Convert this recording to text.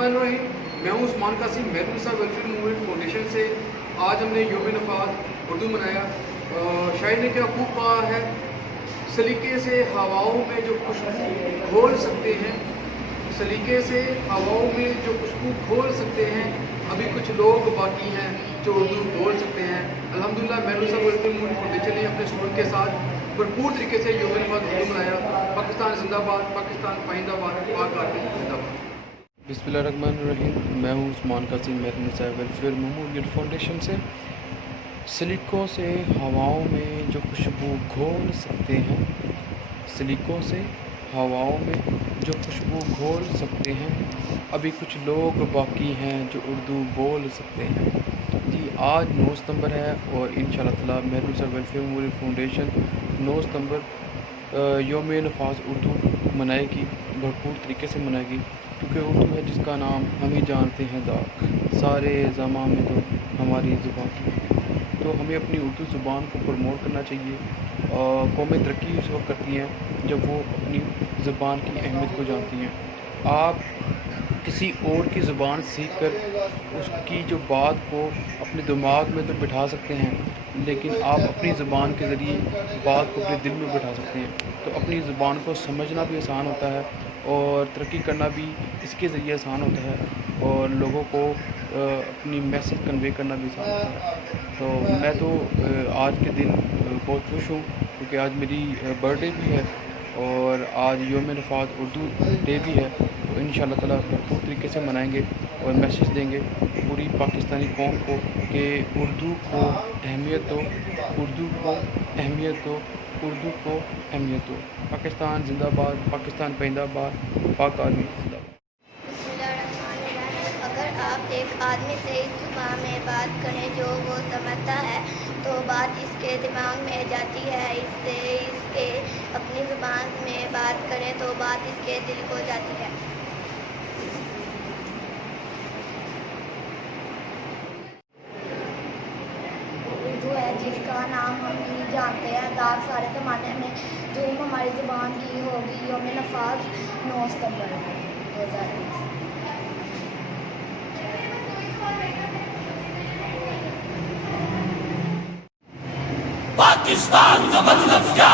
बिस्मिल्लाहिर्रहमानिर्रहीम। मैं हूँ Usman Qasim, Mahdusa welfare movement foundation से। आज हमने यौम नफ़ात उर्दू मनाया। शायर ने क्या खूब कहा है, सलीके से हवाओं में जो खुशबू घोल सकते हैं, सलीके से हवाओं में जो खुशबू घोल सकते हैं, अभी कुछ लोग बाकी हैं जो उर्दू बोल सकते हैं। अल्हम्दुलिल्लाह महदूसा वेलफेयर मूवमेंट फाउंडेशन ने अपने स्टूडेंट के साथ भरपूर तरीके से यौम नफ़ात उर्दू मनाया। पाकिस्तान जिंदाबाद, पाकिस्तान पाइंदाबाद, पाक आर्मी जिंदाबाद। बिस्मिल्लाहिर्रहमानिर्रहीम। मैं हूँ Usman Qasim, Mahdusa welfare movement foundation से। सलीकों से हवाओं में जो खुशबू घोल सकते हैं, सलीकों से हवाओं में जो खुशबू घोल सकते हैं, अभी कुछ लोग बाकी हैं जो उर्दू बोल सकते हैं। जी, आज 9 सितंबर है और इंशाअल्लाह ताला महदूसा वेलफेयर मूवमेंट फाउंडेशन 9 सितंबर यौम नफ़ात उर्दू मनाएगी, भरपूर तरीके से मनाएगी, क्योंकि उर्दू है जिसका नाम हम ही जानते हैं दाग, सारे ज़मां में तो हमारी ज़ुबान की। तो हमें अपनी उर्दू ज़ुबान को प्रमोट करना चाहिए। कौमें तरक्की उस वक्त करती हैं जब वो अपनी ज़ुबान की अहमियत को जानती हैं। आप किसी और की ज़ुबान सीख कर उसकी जो बात को अपने दिमाग में तो बिठा सकते हैं, लेकिन आप अपनी ज़ुबान के ज़रिए बात को अपने दिल में बिठा सकते हैं। तो अपनी ज़ुबान को समझना भी आसान होता है और तरक्की करना भी इसके ज़रिए आसान होता है, और लोगों को अपनी मैसेज कन्वे करना भी आसान होता है। तो मैं तो आज के दिन बहुत खुश हूँ, क्योंकि आज मेरी बर्थडे भी है और आज यौम नफ़ात उर्दू डे भी है। तो इंशाअल्लाह ताला भरपूर तरीके से मनाएंगे और मैसेज देंगे पूरी पाकिस्तानी कौम को कि उर्दू को अहमियत दो, उर्दू को अहमियत दो, उर्दू को अहमियत दो। पाकिस्तान जिंदाबाद, पाकिस्तान पाइंदाबाद, पाक आर्मी जिंदाबाद। अगर आप एक आदमी से इस ज़ुबान में बात करें जो वो समझता है, तो बात इसके दिमाग में जाती है। इसके अपनी ज़ुबान में बात करें तो बात इसके दिल को जाती है। उर्दू है जिसका नाम हम नहीं जानते हैं दाग, सारे ज़माने में जो हमारी ज़ुबान की होगी। यौम नफ़ात 9 सितंबर 2020। पाकिस्तान का मतलब क्या?